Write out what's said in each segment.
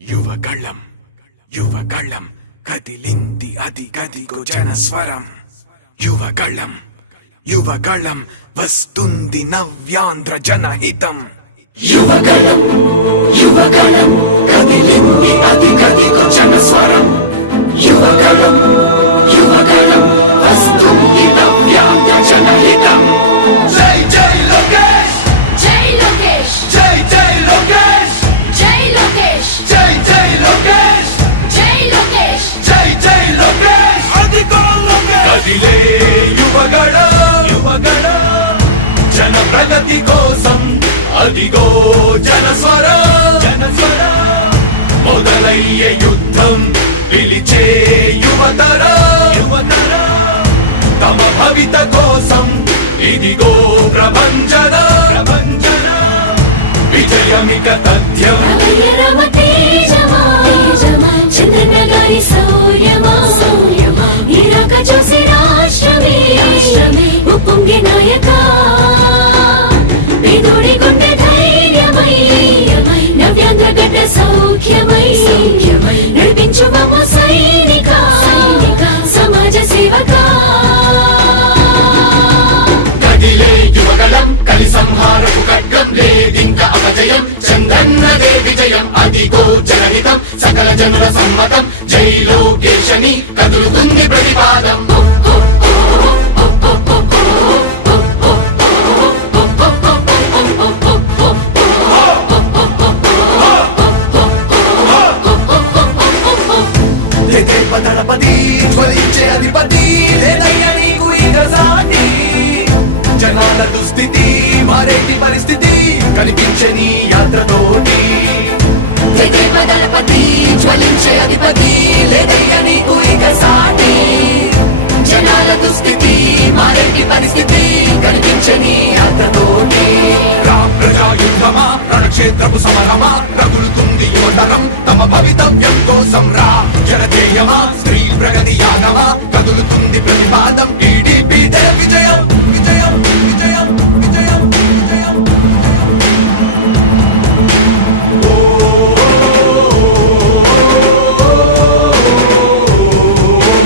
యువగళం యువగళం కదిలింది అది గదిగో జనస్వరం. యువగళం యువగళం వస్తుంది నవ్యాంధ్ర జనహితం. యువగళం యువగళం కదిలింది అది గదిగో జనస్వరం. యువగళం యువగళం వస్తుంది నవ్యాంధ్ర జనహితం. జై జై లోకేష్ జై లోకేష్ జై జై లోకేష్ జై లోకేష్ జై జై లోకేష్ జై లోకేష్ జై జై లోకేష్ అదిగో లోకేష్. కదిలే యువగళం యువగళం జన ప్రగతి కోసం అదిగో జనస్వరం. జనస్వరం మొదలయ్యే యుద్ధం పిలిచే యువతరం. యువతరం తమ భవిత కోసం ఇదిగో ప్రభంజనం. ప్రభంజనం విజయమిక తథ్యం. రమయ రమ తేజమా తేజమా చంద్రన్న గారి సౌర్యమా సౌర్యమా ఇరాక చూసి రాష్ట్రమే రాష్ట్రమే ఉప్పొంగే నాయక పేదోడి గుండె ధైర్యమై నవ్యాంధ్ర గడ్డ సౌఖ్యమై సౌఖ్యమై నడిపించు మమ్మ సైనిక సైనిక సమాజ సేవక. కదిలే యువగళం కలి సంహారపు ఖడ్గం లేదింక అపజయం. చంద్రన్నదే విజయం అదిగో జనహితం సకల జనుల సమ్మతం. జై లోకేశని కదులుతుంది ప్రతిపాదం. దళపతి జ్వలించే అధిపతి లేదయ్యా నీకు ఇక సాటి. జనాల దుస్థితి మారేటి పరిస్థితి కనిపించని యాత్రతోటి. దళపతి జ్వలించే అధిపతి లేదయ్యా నీకు ఇక సాటి. జనాల దుస్థితి మారేటి పరిస్థితి కనిపించని యాత్రతోటి. ప్రజాయుద్ధమా రణక్షేత్రపు సమరమా రగులుతుంది యువతరం తమ భవితవ్యం కోసం. రా జనజేయమా స్త్రీ ప్రగతి యాగమా కదులుతుంది ప్రతిపాదం. టీడీపీ విజయం విజయం విజయం విజయం విజయం.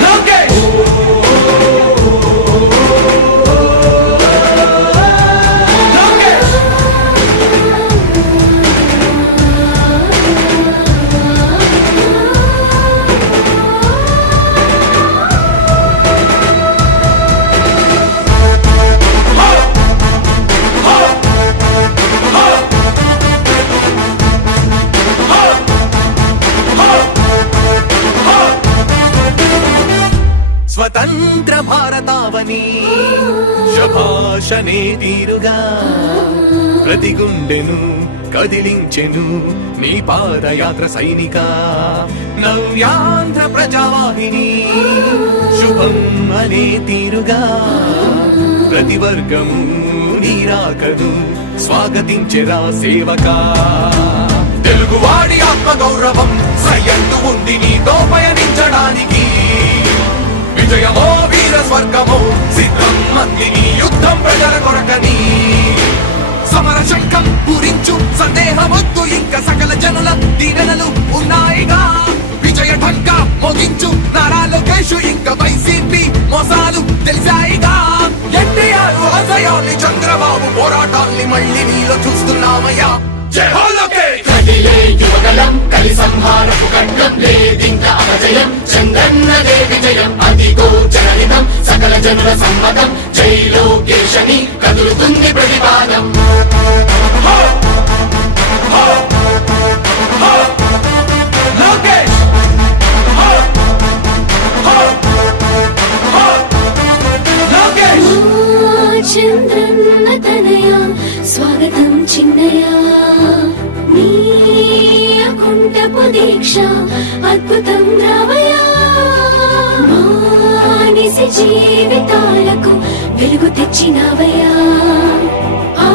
లోకేష్ లోకేష్ స్వతంత్ర భారతావని శభాషనే తీరుగా ప్రతి గుండెను కదిలించెను నీ పాదయాత్ర సైనిక. నవ్యాంధ్ర ప్రజావాహిని శుభం అనే తీరుగా ప్రతి వర్గము నీరాకను స్వాగతించెరా సేవక. తెలుగువాడి ఆత్మ గౌరవం సయ్యందు ఉంది నీతో పయనించడానికి. విజయమో వీర స్వర్గమో సిద్ధం మందిని యుద్ధం ప్రజల కొరకని. సమర శంఖం పూరించు సందేహమొద్దు ఇంక సకల జనుల దీవెనలు ఉన్నాయిగా. విజయ ఢంక మోగించు నారా లోకేష్ ఇంక వైసీపీ మోసాలు తెలిసాయిగా. ఎన్టీఆర్ ఆశయాల్ని చంద్రబాబు పోరాటాల్ని మళ్ళీ నీలో చూస్తున్నామయ్యా. జై హో లోకేష్. కదిలే యువగళం కలి సంహారపు ఖడ్గం లేదింక అపజయం. చంద్రన్నదే విజయం అదిగో జనహితం సకల జనుల సమ్మతం. జై లోకేశని కదులుతుంది ప్రతిపాదం. లోకేష్ లోకేష్ చంద్రన్న తనయ స్వాగతం చిన్నయ నీ అకుంఠపు దీక్ష అద్భుతం రావయ. మానిసి జీవితాలకు వెలుగు తెచ్చినవయ్యా. ఆ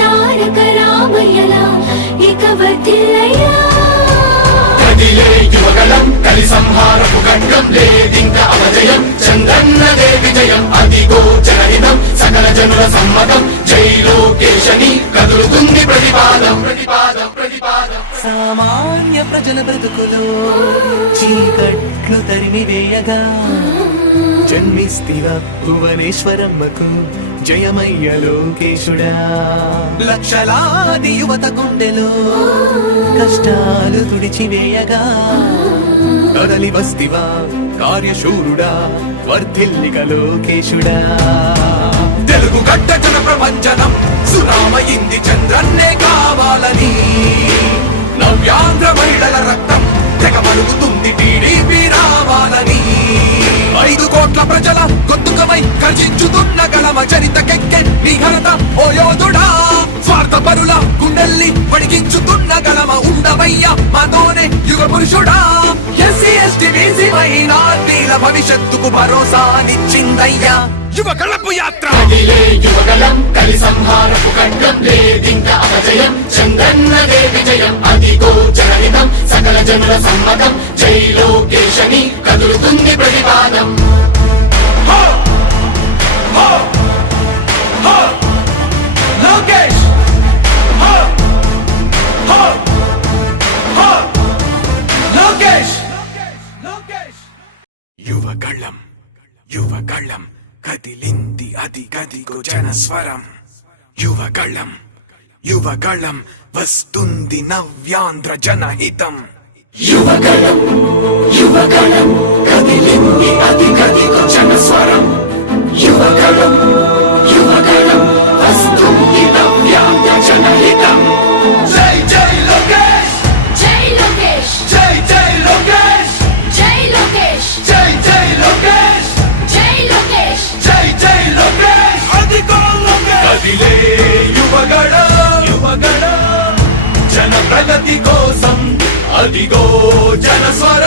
తారక రామయ్యలా ఇక వర్ధిల్లయ్యా. కదిలే యువగళం కలి సంహారపు ఖడ్గం లేదింక అపజయం. చంద్రన్నదే విజయం అదిగో జనహితం సకల జనుల సమ్మతం. జై లోకేశని కదులుతుంది ప్రతిపాదం. ప్రతిపాదం ప్రతిపాదం. సామాన్య ప్రజల బ్రతుకులో చీకట్లు తరిమి వేయగా జన్మిస్తివ భువనేశ్వరమ్మకు జయమయ్య లోకేశుడా. లక్షలాది యువత గుండెలో కష్టాలు తుడిచివేయగా కదలి వస్తివా కార్యశూరుడా వర్ధిల్లిక లోకేశుడా. తెలుగు గడ్డ జన ప్రపంచనం సునామయింది చంద్రన్నే కావాలని నవ్యాంధ్ర మహిళల రక్తం తెగ మరుగుతుంది టీడీపీ రావాలని 5 కోట్ల ప్రజల గొంతుకమై గర్జించుతున్న గళమ చరితకెక్కె నీ ఘనత ఓ యోధుడా. స్వార్థ పరుల గుండెల్ని వడికించుతున్న గళమ ఉండవయ్య మాతోనే యుగ పురుషుడా. ఎస్సీ ఎస్టీ బీసీ మైనార్టీల భవిష్యత్తుకు భరోసానిచ్చిందయ్యా యువ గళపు యాత్ర. కదిలే యువగలం కలి సంహారపు ఖడ్గం లేదింక అపజయం చంద్రన్నదే విజయం అదిగో జనహితం సకల జనుల సమ్మతం జై లోకేశని కదులుతుంది ప్రతిపాదం. హో! హో! హో! లోకేష్! హో! హో! హో! లోకేష్! యువగళం యువగళం కదిలింది అది గదిగో జనస్వరం. యువగళం యువగళం వస్తుంది నవ్యాంధ్ర జనహితం. యువగలం యువగలం కదిలింది అది గదిగో జనస్వరం. యువగలం యువగలం వస్తుంది నవ్యాంధ్ర జనహితం. జై జై లోకేష్! జై లోకేష్ జై జై లోకేష్! జై లోకేష్ జై జై లోకేష్! జై లోకేష్ జై జై లోకేష్! అదిగో లోకేష్! కదిలే యువగళ జన ప్రగతి కోసం అదిగో జనస్వర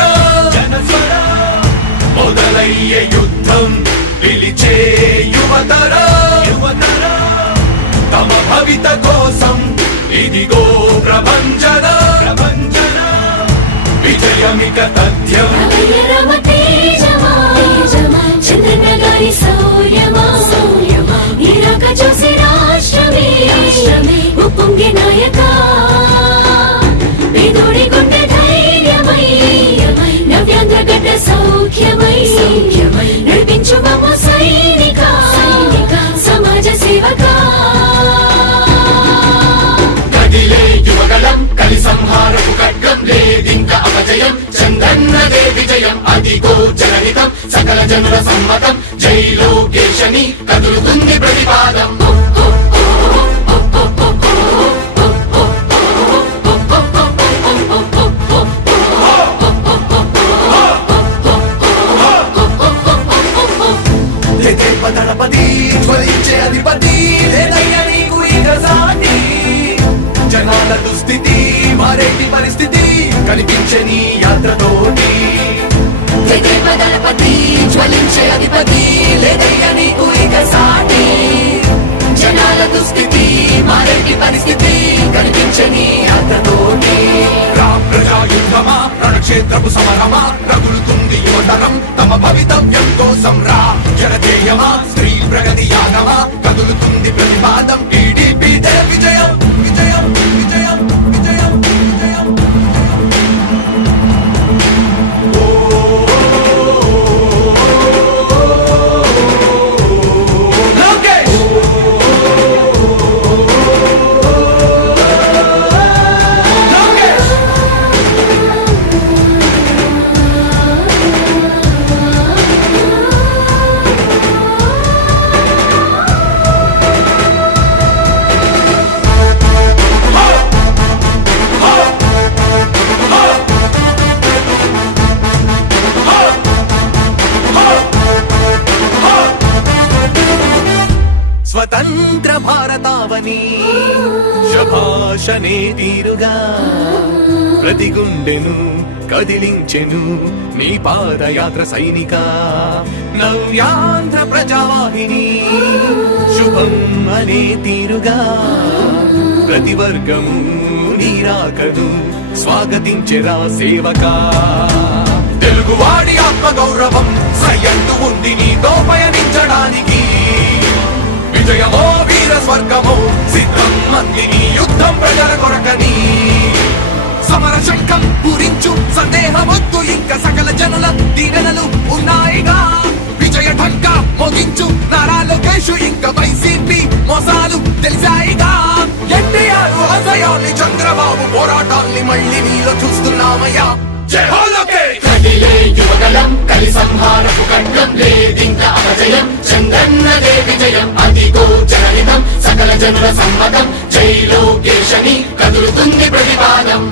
మొదలయ్యే యుద్ధం పిలిచే యువతర తమ భవిత కోసం ఇదిగో ప్రభంజన విజయమిక తథ్యం. రమ తేజమా చంద్రన్న గారి శౌర్యమా నీరాక చూసి రాష్ట్రమే ఉప్పొంగే నాయక పేదోడి గుండె ధైర్యమై నవ్యాంధ్ర గడ్డ సౌఖ్యమై నడిపించు మమ్మ సైనిక సమాజ సేవక. కదిలే యువగలం కలి సంహారపు ఖడ్గం లేదింక అపజయం చంద్రన్నదే విజయం అదిగో జనహితం సకల జనుల సమ్మతం జై లోకేశని కదులుతుంది ప్రతిపాదం. దళపతి జ్వలించే అధిపతి లేదయ్యా నీకు ఇక సాటి. జనాల దుస్థితి మారేటి పరిస్థితి కనిపించే నీ యాత్రతోటి. దళపతి జ్వలించే అధిపతి లేదయ్యా నీకు ఇక సాటి. జనాల దుస్థితి మారేటి పరిస్థితి కనిపించని యాత్రతోటి. ప్రజాయుద్ధమా రణక్షేత్రపు సమరమా రగులుతుంది యువతరం తమ భవితవ్యం కోసం రా. జనజేయమా స్త్రీ ప్రగతి యాగమా కదులుతుంది ప్రతిపాదం టీడీపీ విజయం విజయం విజయం విజయం విజయం. లోకేష్! లోకేష్! స్వతంత్ర భారతావని శభాషనే తీరుగా ప్రతి గుండెను కదిలించెను నీ పాదయాత్ర సైనిక. నవ్యాంధ్ర ప్రజావాహిని శుభం అనే తీరుగా ప్రతి వర్గము నీరాకను స్వాగతించెరా సేవక. తెలుగువాడి ఆత్మ గౌరవం సయ్యంటూ ఉంది నీతో పయనించడానికి. విజయమో వీర స్వర్గమో సిద్ధం మందిని యుద్ధం ప్రజల కొరకని. సమర శంఖం పూరించు సందేహమొద్దు ఇంకా సకల జనుల దీవెనలు ఉన్నాయిగా విజయ ఢంకా మోగించు నారా లోకేష్ ఇంకా వైసీపీ మోసాలు తెలిసాయిగా ఎన్టీఆర్ ఆశయాల్ని చంద్రబాబు పోరాటాల్ని మళ్ళీ నీలో చూస్తున్నామయ్యా జై హో లోకేష్ కదిలే యువగలం కలి సంహారపు ఖడ్గం లేదింక అపజయం చంద్రన్నదే విజయం అదిగో జనహితం సకల జనుల సమ్మతం జై లోకేశని కదులుతుంది ప్రతిపాదం